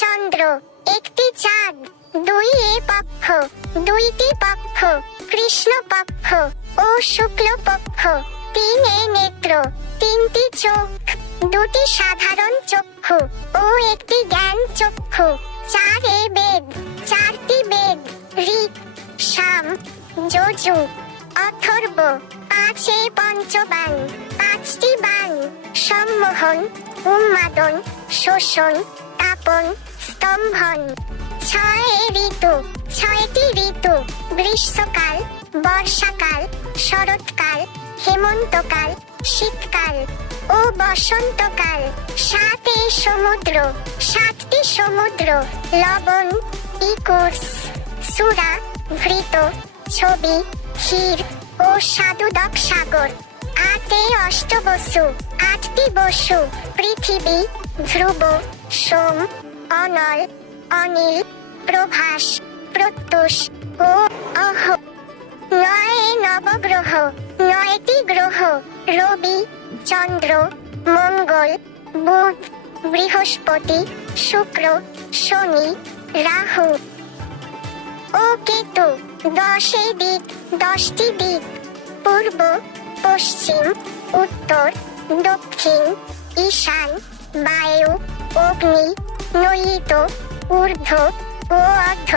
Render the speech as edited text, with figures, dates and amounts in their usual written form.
চন্দ্র, একটি চাঁদ, দুই এ পক্ষ, দুইটি পক্ষ, কৃষ্ণ পক্ষ ও শুক্ল পক্ষ, তিন এ নেত্র, তিনটি চোখ, দুটি সাধারণ চক্ষু ও একটি জ্ঞান চক্ষু, চার এ বেদ, চারটি বেদ, ঋক, সাম, যজু, অথর্ব, পাঁচ এ পঞ্চবাণ, পাঁচটি বাণ, সম্মোহন, উন্মাদন, শোষণ, তাপন, স্তম্ভন, ছয় এ ঋতু, ছয়টি ঋতু, গ্রীষ্মকাল, বর্ষাকাল, শরৎকাল, হেমন্তকাল, শীতকাল ও বসন্তকাল, সাত এ সমুদ্র, সাতটি সমুদ্র, লবণ, ইকুর্স, সুরা, ঘৃত, ছবি, ক্ষীর ও স্বাদুদক সাগর, আট এ অষ্টবসু, আটটি বসু, পৃথিবী, ধ্রুব, সোম, অনল, অনিল, প্রভাস, প্রত্যুষ ও অহ। নয় এ নবগ্রহ, নয়টি গ্রহ, রবি, চন্দ্র, মঙ্গল, বুধ, বৃহস্পতি, শুক্র, শনি, রাহু ও কেতু। দশ এ দিক, দশটি দিক, পূর্ব, পশ্চিম, উত্তর, দক্ষিণ, ঈশান, বায়ু, অগ্নি, নয়িত, ঊর্ধ্ব ও অর্ধ।